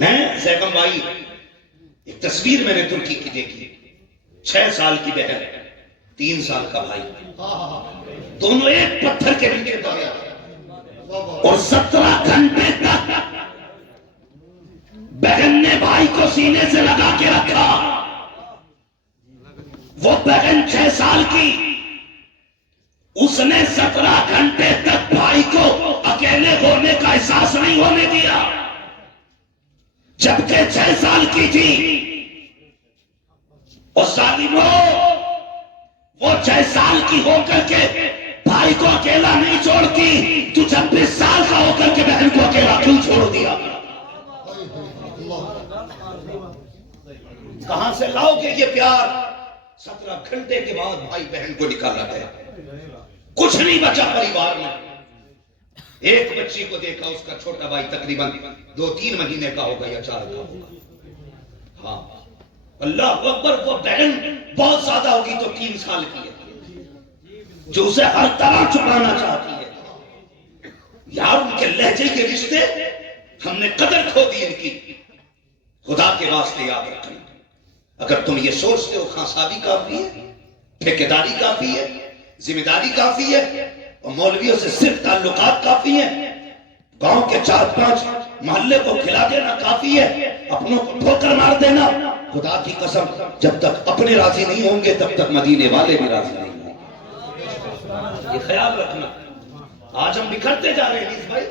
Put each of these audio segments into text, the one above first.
میں زیغم بھائی ایک تصویر میں نے ترکی کی دیکھی، 6 سال کی بہن 3 سال کا بھائی، دونوں ایک پتھر کے نیچے دبے اور 17 گھنٹے تک بہن نے بھائی کو سینے سے لگا کے رکھا۔ وہ بہن 6 سال کی، اس نے 17 گھنٹے تک بھائی کو اکیلے ہونے کا احساس نہیں ہونے دیا، جبکہ 6 سال کی تھی۔ اور ظالموں، وہ 6 سال کی ہو کر کے بھائی کو اکیلا نہیں چھوڑتی، تو 26 سال کا ہو کر کے بہن کو اکیلا کیوں چھوڑ دیا؟ کہاں سے لاؤ گے یہ پیار؟ 17 گھنٹے کے بعد بھائی بہن کو نکالا گیا، کچھ نہیں بچا پریوار میں۔ ایک بچی کو دیکھا، اس کا چھوٹا بھائی تقریباً 2-3 مہینے کا ہوگا یا 4 کا ہوگا۔ ہاں اللہ اکبر، وہ بہن بہت زیادہ ہوگی تو 3 سال کی ہے، جو اسے ہر طرح چھپانا چاہتی ہے۔ یار ان کے لہجے کے رشتے ہم نے قدر کھو دی ان کی۔ خدا کے واسطے یاد رکھیں، اگر تم یہ سوچتے ہو خانصابی کافی ہے، ٹھیکیداری کافی ہے، ذمہ داری کافی ہے اور مولویوں سے صرف تعلقات کافی ہیں، گاؤں کے 4-5 محلے کو کھلا دینا کافی ہے، اپنوں کو ٹھوکر مار دینا، خدا کی قسم جب تک اپنے راضی نہیں ہوں گے تب تک مدینے والے بھی راضی نہیں ہوں گے۔ یہ خیال رکھنا۔ آج ہم بکھرتے جا رہے ہیں اس بھائی،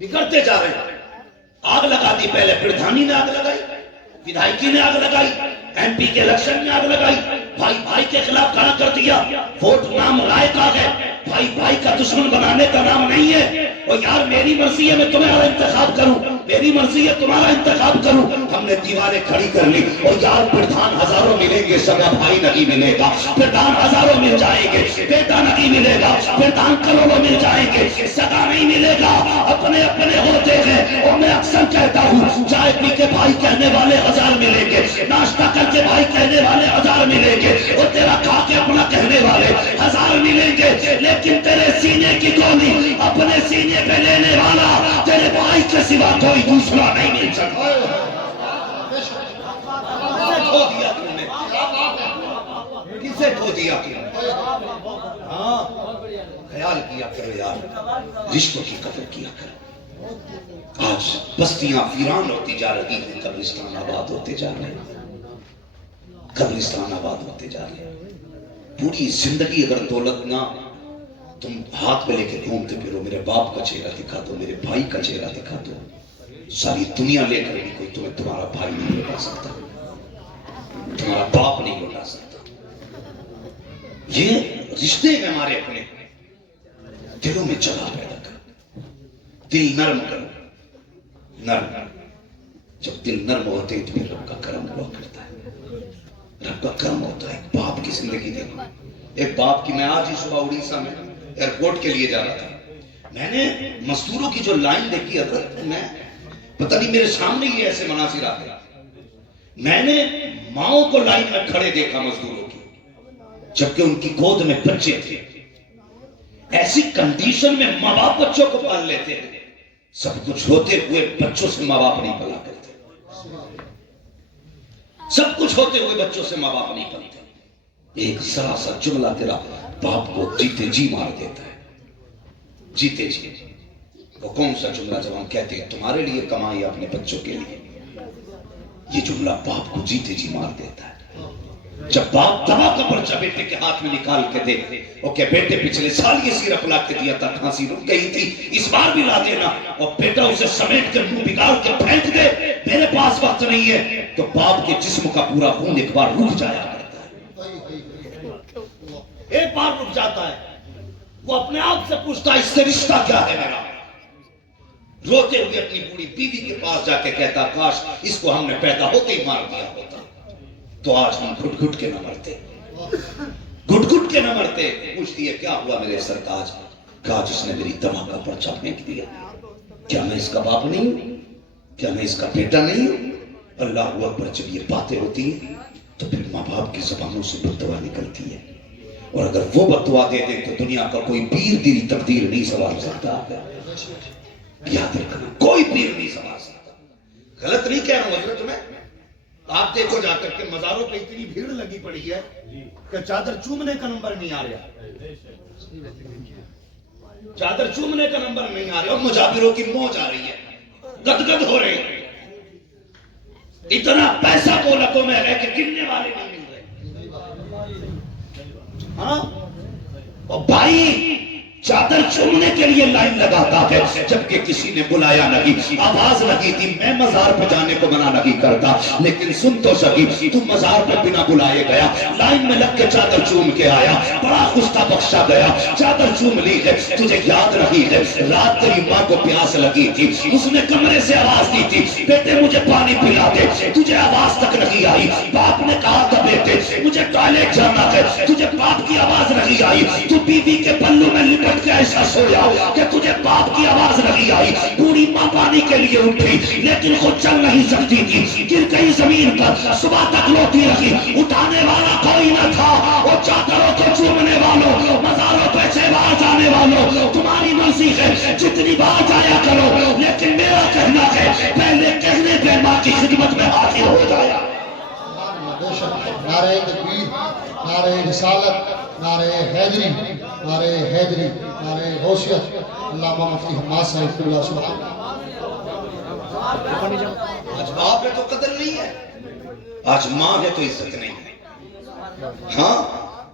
بکھرتے جا رہے ہیں۔ آگ لگا دی، پہلے پردھانی نے آگ لگائی، ودھائکی نے آگ لگائی، ایم پی کے الیکشن میں آگ لگائی، بھائی بھائی کے خلاف کھڑا کر دیا۔ ووٹ نام رائے کا ہے، بھائی بھائی کا دشمن بنانے کا نام نہیں ہے۔ اور یار میری مرضی ہے میں تمہارا انتخاب کروں، میری مرضی ہے تمہارا انتخاب کروں۔ ہم نے دیواریں کھڑی کر لی اور یار پردھان ہزاروں ملیں گے، سگا بھائی نہیں ملے گا، پردھان ہزاروں مل جائیں گے، بیٹا نہیں ملے گا، پردھان کروڑوں مل جائیں گے، سگا نہیں ملے گا، اپنے اپنے ہوتے ہیں۔ اور میں اکثر کہتا ہوں چائے پی کے بھائی کہنے والے 1000 ملیں گے، ناشتہ کر کے بھائی کہنے والے 1000 ملیں گے، اور تیرا کھا کے اپنا کہنے والے 1000 ملیں گے، لیکن تیرے سینے کی گولی اپنے سینے پہ لینے والا تیرے بھائی کے سوا کوئی دوسرا نہیں مل سکتا۔ کھو دیا تم نے، کسے کھو دیا تم نے؟ ہاں خیال کیا کرو یار، رشتوں کی قدر کیا کرو۔ آج بستیاں ویران ہوتی جا رہی ہیں، قبرستان آباد ہوتے جا رہے ہیں، قبرستان آباد ہوتے جا رہے ہیں۔ پوری زندگی اگر دولت نہ تم ہاتھ میں لے کے گھومتے پھرو، میرے باپ کا چہرہ دکھا دو، میرے بھائی کا چہرہ دکھا دو، ساری دنیا لے کر بھی کوئی تمہیں تمہارا بھائی نہیں لوٹا سکتا، تمہارا باپ نہیں لوٹا سکتا۔ یہ رشتے ہیں ہمارے اپنے، دلوں میں جگہ پیدا کرو، دل نرم کرو، نرم۔ جب دل نرم ہوتے ہیں تو پھر رب کا کرم ہوا کرتا ہے، رب کا کرم ہوتا ہے۔ ایک باپ کی زندگی دیکھو، ایک باپ کی، میں آج ہی صبح اڑیسہ میں ایئرپورٹ کے لیے جا رہا تھا، میں نے مزدوروں کی جو لائن دیکھی حضرت، میں پتہ نہیں میرے سامنے ہی ایسے مناظر آ گئے، میں نے ماؤں کو لائن میں کھڑے دیکھا مزدوروں کی، جبکہ ان کی گود میں بچے تھے۔ ایسی کنڈیشن میں ماں باپ بچوں کو پال لیتے ہیں، سب کچھ ہوتے ہوئے بچوں سے ماں باپ نہیں پلا کرتے، سب کچھ ہوتے ہوئے بچوں سے ماں باپ نہیں پلتے۔ ایک ذرا سا جملہ تیرا باپ کو جیتے جی مار دیتا ہے، جیتے جی۔ وہ کون سا جملہ جب ہم کہتے ہیں تمہارے لیے کمائی اپنے بچوں کے لیے، یہ جملہ باپ کو جیتے جی مار دیتا ہے۔ جب باپ دوا کا پرچہ بیٹے کے ہاتھ میں نکال کے دے، وہ کہ بیٹے پچھلے سال یہ سیرپ لا کے دیا تھا، کھانسی رک گئی تھی، اس بار بھی لا دینا، اور بیٹا اسے سمیٹ کے منہ بگاڑ کے پھینک دے، میرے پاس وقت نہیں ہے، تو باپ کے جسم کا پورا خون ایک بار رک جایا کرتا ہے، ایک بار رک جاتا ہے۔ وہ اپنے آپ سے پوچھتا ہے اس سے رشتہ کیا ہے میرا، روتے ہوئے اپنی بوڑھی بیوی کے پاس جا کے کہتا کاش اس کو ہم نے پیدا ہوتے ہی مار دیا ہوتا، تو آج ہم گھٹ گھٹ کے نہ مرتے، گھٹ گھٹ کے نہ مرتے۔ پوچھتی ہے کیا ہوا میرے سرتاج؟ کہا جس نے میری دوا کا پرچہ پھینک دیا، کیا میں اس کا باپ نہیں ہوں؟ کیا میں اس کا بیٹا نہیں ہوں؟ اللہ اکبر۔ جب یہ باتیں ہوتی ہیں تو پھر ماں باپ کی زبانوں سے بددعا نکلتی ہے، اور اگر وہ بددعا دے دیں تو دنیا کا کوئی پیر تیری تقدیر نہیں سنوار سکتا۔ یاد رکھنا، کوئی پیر نہیں سنوار سکتا۔ غلط نہیں کہہ رہا ہوں حضرت میں. آپ دیکھو جا کر کے مزاروں پہ اتنی بھیڑ لگی پڑی ہے کہ چادر چومنے کا نمبر نہیں آ رہا. چادر چومنے کا نمبر نہیں آ رہا اور مجابروں کی موج آ رہی ہے, گدگد ہو رہے ہیں. اتنا پیسہ دولتوں میں ہے کہ گننے والے نہیں مل رہے. ہاں اور بھائی چادر چومنے کے لیے لائن لگاتا ہے جبکہ کسی نے بلایا نہیں. آواز لگی تھی, میں مزار پہ جانے کو منع نہیں کرتا, لیکن سن تو سکی, تو مزار پہ بنا بلائے گیا, لائن میں لگ کے چادر چوم کے آیا, بڑا خستہ بخشا گیا, چادر چوم لی ہے. تجھے یاد رہی ہے رات تیری ماں کو پیاس لگی تھی, اس نے کمرے سے آواز دی تھی, بیٹے مجھے پانی پلا دے, تجھے آواز تک نہیں آئی. باپ نے کہا تھا بیٹے مجھے ٹوائلٹ جانا ہے, تجھے باپ کی آواز نہیں آئی. تو بیوی کے پلو میں لپٹ کے ایسا سویا کہ تجھے باپ کی آواز نہیں آئی. بوڑھی ماں پانی کے لیے اٹھی لیکن خود چل نہیں سکتی تھی, گر گئی زمین پر, صبح تک روتی رہی. اٹھانے والا کوئی نہ تھا. وہ چادروں کو چومنے والوں, مزاروں پہ سے باہر جانے والوں, تمہاری مرضی ہے جتنی بار جایا کرو, لیکن میرا کہنا ہے پہلے کہنے پہ ماں کی خدمت میں حاضر ہو جایا. نعرہ تکبیر, نعرہ رسالت, نعرہ حیدری, نعرہ حیدری, نعرہ غوثیت. علامہ مفتی حماد صاحب اللہ سبحانہ. آج باپ ہے تو قدر نہیں ہے, آج ماں ہے تو عزت نہیں ہے. ہاں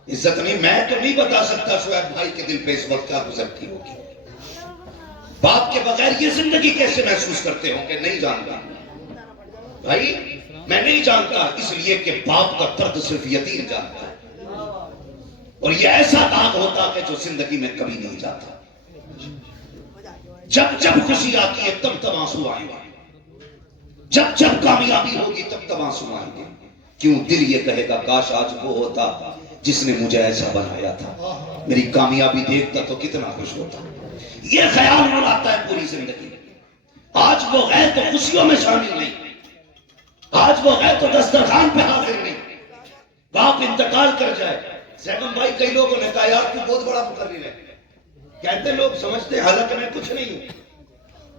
عزت نہیں. میں تو نہیں بتا سکتا شعیب بھائی کے دل پہ اس وقت کیا گزرتی ہوگی. باپ کے بغیر یہ زندگی کیسے محسوس کرتے ہوں کہ نہیں جانتا بھائی. میں نہیں جانتا اس لیے کہ باپ کا درد صرف یتیم جانتا ہے, اور یہ ایسا داغ ہوتا ہے جو زندگی میں کبھی نہیں جاتا. جب جب خوشی آتی ہے تب تب آنسو آئیں گے, جب جب کامیابی ہوگی تب تب آنسو آئیں گے. کیوں دل یہ کہے گا کاش آج وہ ہوتا جس نے مجھے ایسا بنایا تھا, میری کامیابی دیکھتا تو کتنا خوش ہوتا. یہ خیال ہو آتا ہے پوری زندگی میں. آج وہ غیر تو خوشیوں میں شامل نہیں, آج وہ غیر تو دسترخوان پہ حاضر نہیں. باپ انتقال کر جائے, زیبم بھائی کئی لوگوں نے کہا یار تو بہت بڑا مقرر ہے. کہتے لوگ سمجھتے حالانکہ میں کچھ نہیں ہوں,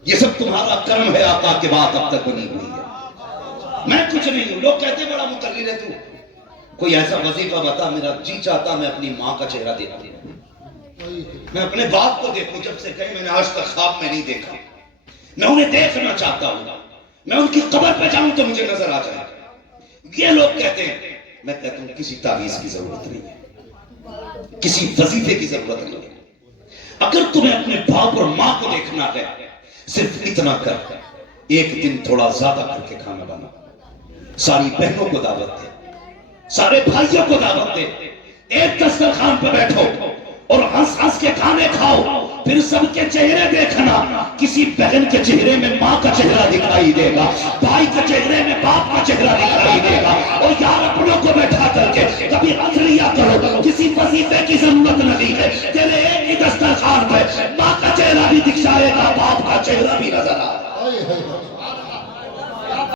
یہ سب تمہارا کرم ہے آقا کے بعد اب تک بنی ہوئی ہے. میں کچھ نہیں ہوں. لوگ کہتے بڑا مقرر ہے تو, کوئی ایسا وظیفہ بتا, میرا جی چاہتا میں اپنی ماں کا چہرہ دیکھوں, میں اپنے باپ کو دیکھوں. جب سے کہیں میں نے آج تک خواب میں نہیں دیکھا, میں انہیں دیکھنا چاہتا ہوں. میں ان کی قبر پہ جاؤں تو مجھے نظر آ جائے. یہ لوگ کہتے ہیں, میں کہتا ہوں کسی تعویذ کی ضرورت نہیں ہے, کسی وظیفے کی ضرورت نہیں ہے. اگر تمہیں اپنے باپ اور ماں کو دیکھنا ہے صرف اتنا کر, ایک دن تھوڑا زیادہ کر کے کھانا بنا, ساری بہنوں کو دعوت دے, سارے بھائیوں کو دعوت دے, ایک دسترخوان پہ بیٹھو اور ہنس ہنس کے کھانے کھاؤ. پھر سب کے چہرے دیکھنا, کسی بہن کے چہرے میں ماں کا چہرہ دکھائی دے گا, بھائی کے چہرے میں باپ کا چہرہ دکھائی دے گا. اور یار اپنوں کو بیٹھا کر کے کبھی ہنس لیا کرو, کسی وظیفے کی ضرورت نہیں ہے. تیرے ایک ہی دسترخوان پہ ماں کا چہرہ بھی دکھائے گا, باپ کا چہرہ بھی نظر آ رہا.